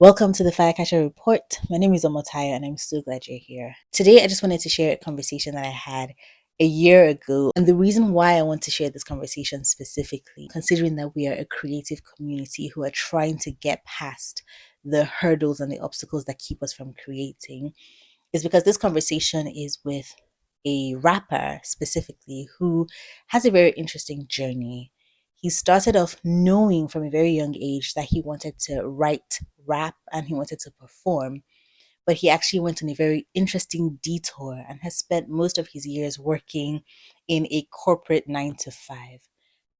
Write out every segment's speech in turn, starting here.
Welcome to the Firecatcher Report. My name is Omotaya and I'm so glad you're here. Today, I just wanted to share a conversation that I had a year ago. And the reason why I want to share this conversation specifically, considering that we are a creative community who are trying to get past the hurdles and the obstacles that keep us from creating, is because this conversation is with a rapper specifically who has a very interesting journey. He started off knowing from a very young age that he wanted to write rap and he wanted to perform, but he actually went on a very interesting detour and has spent most of his years working in a corporate 9 to 5.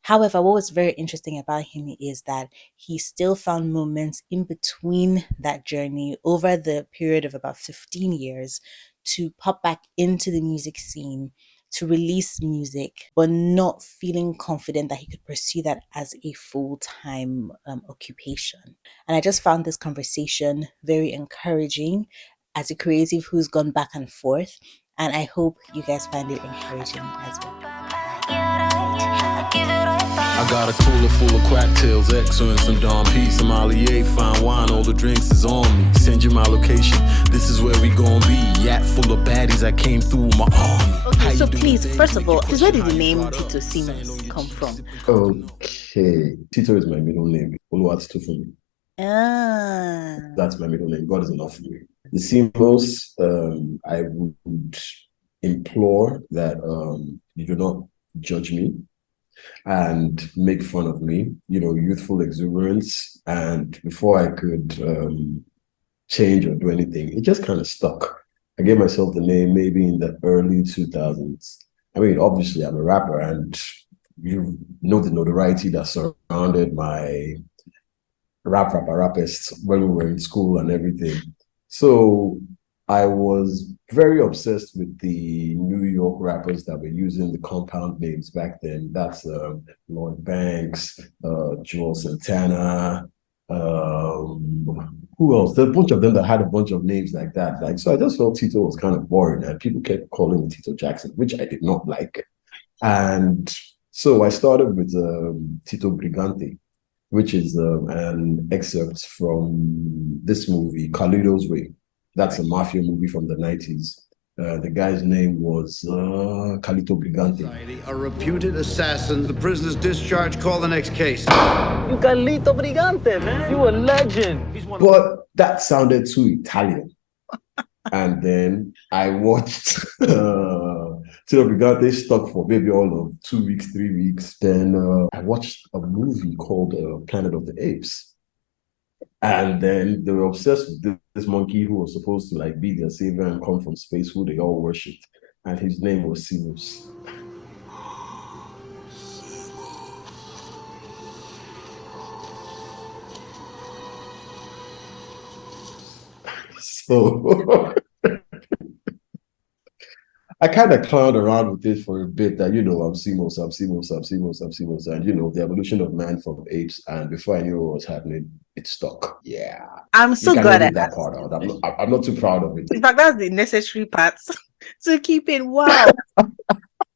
However, what was very interesting about him is that he still found moments in between that journey over the period of about 15 years to pop back into the music scene, to release music, but not feeling confident that he could pursue that as a full time occupation. And I just found this conversation very encouraging as a creative who's gone back and forth. And I hope you guys find it encouraging as well. I got a cooler full of crack tails, excellence and Don P. Sommelier, fine wine, all the drinks is on me. Send you my location, this is where we gon' be. Yak full of baddies, I came through my army. Okay, so please, first of all, where did the name Tito Simons come from? Okay. Tito is my middle name. Oluwatito. Ah, That's my middle name. God is enough for me. The symbols, I would implore that you do not judge me and make fun of me, youthful exuberance. And before I could change or do anything, it just kind of stuck. I gave myself the name maybe in the early 2000s. I mean, obviously, I'm a rapper, and you know the notoriety that surrounded my rappers when we were in school and everything. So I was very obsessed with the New York rappers that were using the compound names back then. That's Lloyd Banks, Joel Santana, who else? There's a bunch of them that had a bunch of names like that. So I just felt Tito was kind of boring, and people kept calling me Tito Jackson, which I did not like. And so I started with Tito Brigante, which is an excerpt from this movie, Carlito's Way. That's a mafia movie from the 90s. The guy's name was Carlito Brigante. A reputed assassin. The prisoner's discharged. Call the next case. You Carlito Brigante, man. You a legend. But that sounded too Italian. And then I watched Tito Brigante stuck for maybe all of 2 weeks, 3 weeks. Then I watched a movie called Planet of the Apes. And then they were obsessed with this monkey who was supposed to be their savior and come from space, who they all worshipped. And his name was Simus. So I kind of clowned around with it for a bit that, I'm Simos. And, the evolution of man from apes. And before I knew what was happening, it stuck. Yeah. I'm so glad at that part out. I'm not too proud of it. In fact, that's the necessary parts to keep in. Wow.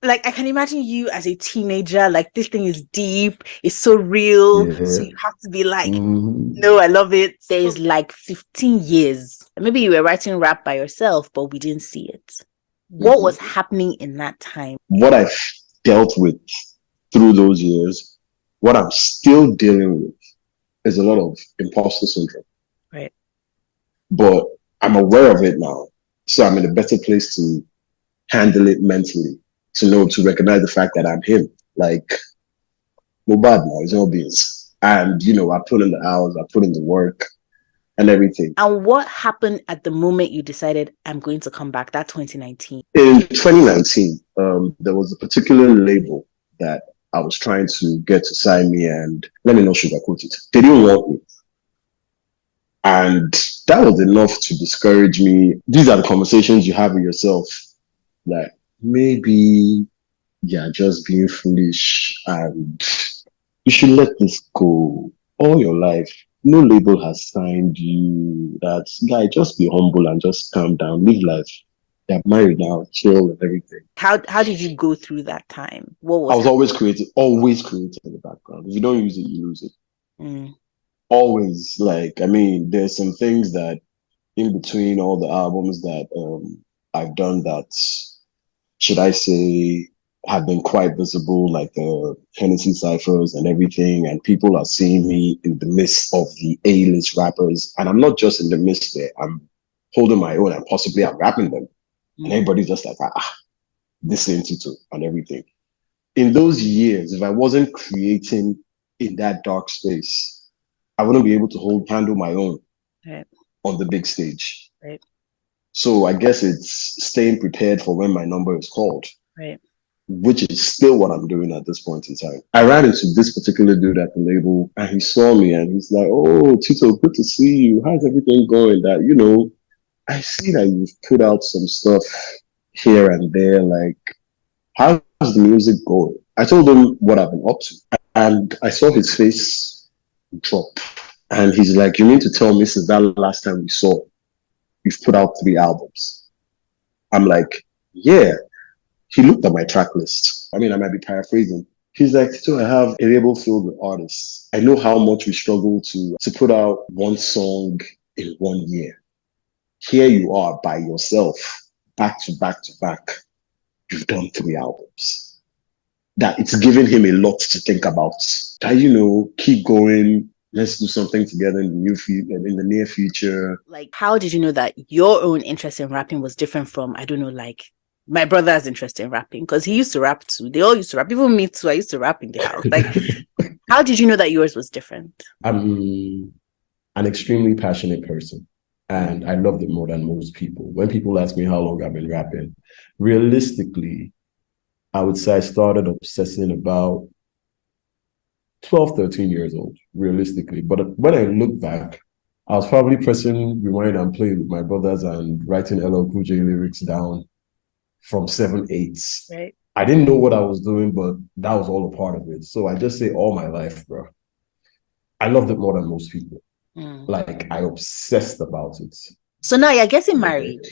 I can imagine you as a teenager, this thing is deep, it's so real. Yeah. So you have to be no, I love it. There's 15 years. Maybe you were writing rap by yourself, but we didn't see it. What was happening in that time? What I've dealt with through those years, what I'm still dealing with is a lot of imposter syndrome. Right. But I'm aware of it now. So I'm in a better place to handle it mentally, to recognize the fact that I'm him. No bad now, it's obvious. And, I put in the hours, I put in the work and everything. And what happened at the moment you decided I'm going to come back, that 2019? In 2019, there was a particular label that I was trying to get to sign me, and let me not sugarcoat it. They didn't want me. And that was enough to discourage me. These are the conversations you have with yourself. Maybe you're just being foolish and you should let this go all your life. No label has signed you. Guy, just be humble and just calm down. Live life. They're married now, chill and everything. How did you go through that time? What was I was always creative in the background. If you don't use it, you lose it. always. Like, I mean, there's some things that in between all the albums that I've done that, should I say, have been quite visible, like the Hennessy ciphers and everything, and people are seeing me in the midst of the A-list rappers, and I'm not just in the midst there. I'm holding my own, and possibly I'm rapping them, and everybody's just like, this ain't Tito and everything. In those years, if I wasn't creating in that dark space, I wouldn't be able to handle my own Right. on the big stage. Right. So I guess it's staying prepared for when my number is called, Right. which is still what I'm doing at this point in time. I ran into this particular dude at the label and he saw me and he's like, "Oh, Tito, good to see you. How's everything going? That, I see that you've put out some stuff here and there. Like, how's the music going?" I told him what I've been up to and I saw his face drop. And he's like, "You mean to tell me since that last time we saw, you've put out 3 albums?" I'm like, "Yeah." He looked at my track list. I mean, I might be paraphrasing. He's like, "So I have a label filled with artists. I know how much we struggle to put out one song in 1 year. Here you are by yourself, back to back to back. You've done 3 albums." That it's given him a lot to think about. That, keep going. Let's do something together in the near future. Like, how did you know that your own interest in rapping was different from, I don't know, like my brother's interest in rapping? Because he used to rap too. They all used to rap. Even me too. I used to rap in the house. Like, how did you know that yours was different? I'm an extremely passionate person and I loved it more than most people. When people ask me how long I've been rapping, realistically, I would say I started obsessing about 12, 13 years old, realistically. But when I look back, I was probably pressing rewind and play with my brothers and writing LL Cool J lyrics down from 7, 8. Right. I didn't know what I was doing, but that was all a part of it. So I just say all my life, bro. I loved it more than most people. Like, I obsessed about it. So now you're getting married.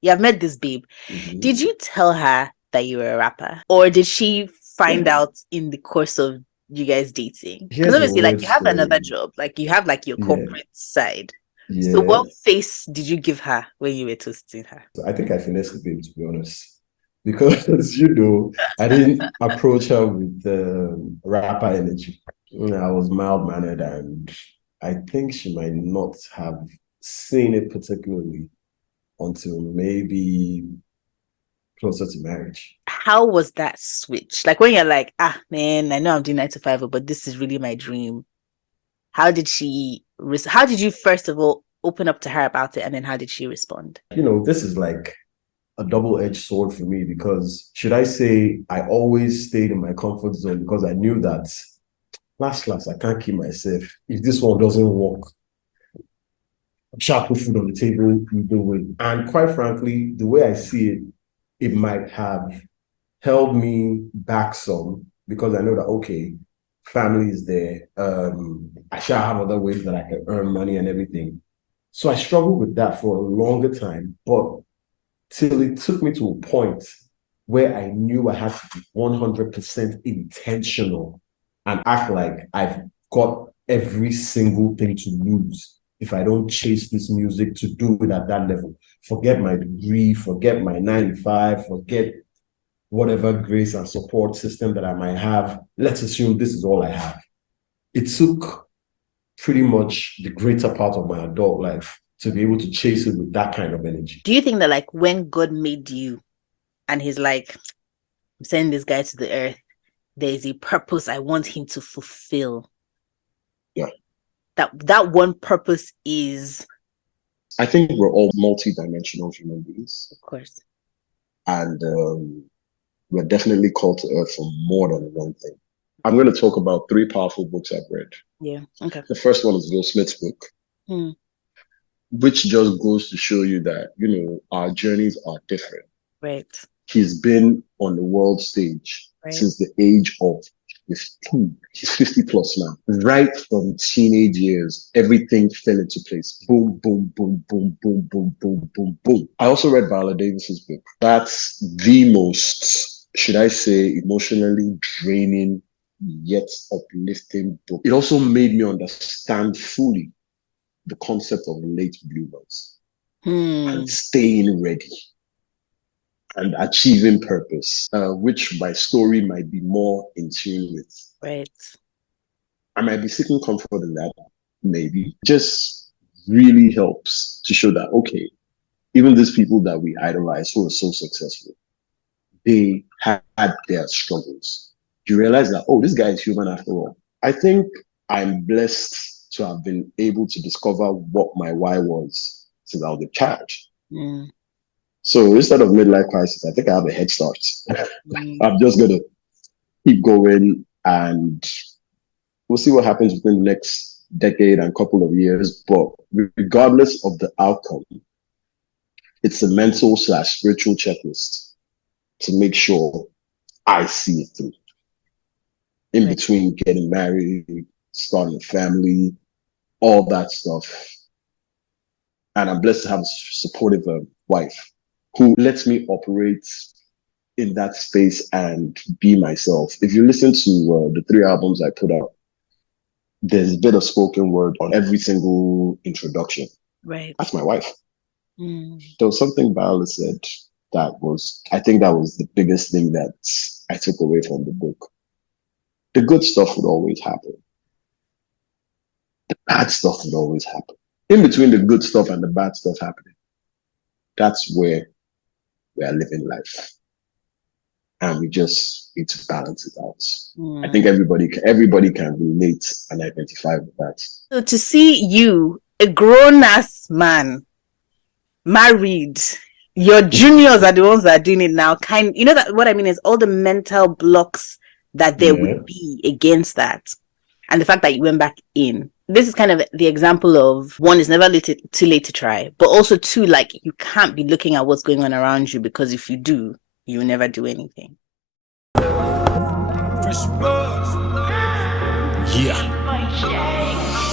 You have met this babe. Mhm. Did you tell her that you were a rapper? Or did she find out in the course of you guys dating? Here's Because the obviously, like, weird you have another story. job. Like, you have, like, your Yeah. corporate side. Yeah. So what face did you give her when you were toasting her? I think I finessed the babe, to be honest. Because, I didn't approach her with the rapper energy. I was mild-mannered and I think she might not have seen it particularly until maybe closer to marriage. How was that switch? Like, when you're like, man, I know I'm doing 9 to 5, but this is really my dream. How did you first of all open up to her about it, and then how did she respond? This is like a double-edged sword for me because, should I say, I always stayed in my comfort zone because I knew that last, I can't keep myself. If this one doesn't work, sharp food on the table, you do it. And quite frankly, the way I see it, it might have held me back some because I know that, okay, family is there. I shall have other ways that I can earn money and everything. So I struggled with that for a longer time, but till it took me to a point where I knew I had to be 100% intentional and act like I've got every single thing to lose if I don't chase this music to do it at that level. Forget my degree, forget my 9 to 5, forget whatever grace and support system that I might have. Let's assume this is all I have. It took pretty much the greater part of my adult life to be able to chase it with that kind of energy. Do you think that, like, when God made you and he's like, I'm sending this guy to the earth, there is a purpose I want him to fulfill? Yeah. That one purpose is... I think we're all multi-dimensional human beings. Of course. And we're definitely called to earth for more than one thing. I'm going to talk about 3 powerful books I've read. Yeah, okay. The first one is Will Smith's book, which just goes to show you that, our journeys are different. Right. He's been on the world stage since the age of 15. He's 50 plus now. Right from teenage years, everything fell into place. Boom, boom, boom, boom, boom, boom, boom, boom, boom. I also read Viola Davis's book. That's the most, should I say, emotionally draining yet uplifting book. It also made me understand fully the concept of late bloomers and staying ready and achieving purpose, which my story might be more in tune with. Right. I might be seeking comfort in that, maybe. Just really helps to show that, okay, even these people that we idolize who are so successful, they had their struggles. You realize that, oh, this guy is human after all. I think I'm blessed to have been able to discover what my why was since I was a child. So instead of midlife crisis, I think I have a head start. I'm just going to keep going and we'll see what happens within the next decade and couple of years. But regardless of the outcome, it's a mental / spiritual checklist to make sure I see it through. In between getting married, starting a family, all that stuff. And I'm blessed to have a supportive wife who lets me operate in that space and be myself. If you listen to the 3 albums I put out, there's a bit of spoken word on every single introduction. Right. That's my wife. There was something Viola said I think that was the biggest thing that I took away from the book. The good stuff would always happen. The bad stuff would always happen. In between the good stuff and the bad stuff happening, that's where we are living life. And we just need to balance it out. I think everybody can relate and identify with that. So to see you, a grown-ass man, married, your juniors are the ones that are doing it now. You know that what I mean is all the mental blocks that there would be against that. And the fact that you went back in. This is kind of the example of, one, is never too late to try. But also, two, like, you can't be looking at what's going on around you, because if you do, you'll never do anything. Yeah.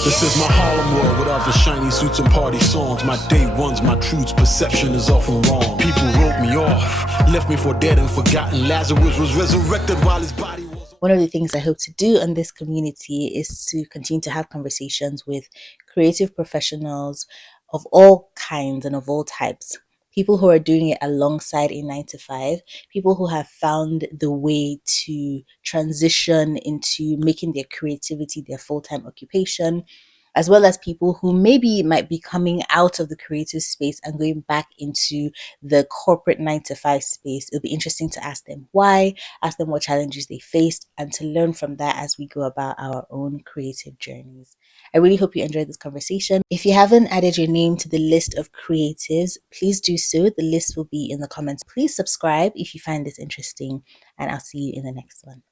This is my Harlem world without the shiny suits and party songs. My day ones, my truth's perception is often wrong. People wrote me off, left me for dead and forgotten. Lazarus was resurrected while his body was... One of the things I hope to do in this community is to continue to have conversations with creative professionals of all kinds and of all types. People who are doing it alongside a 9-to-5, people who have found the way to transition into making their creativity their full-time occupation, as well as people who maybe might be coming out of the creative space and going back into the corporate 9-to-5 space. It'll be interesting to ask them why, ask them what challenges they faced, and to learn from that as we go about our own creative journeys. I really hope you enjoyed this conversation. If you haven't added your name to the list of creatives, please do so. The list will be in the comments. Please subscribe if you find this interesting, and I'll see you in the next one.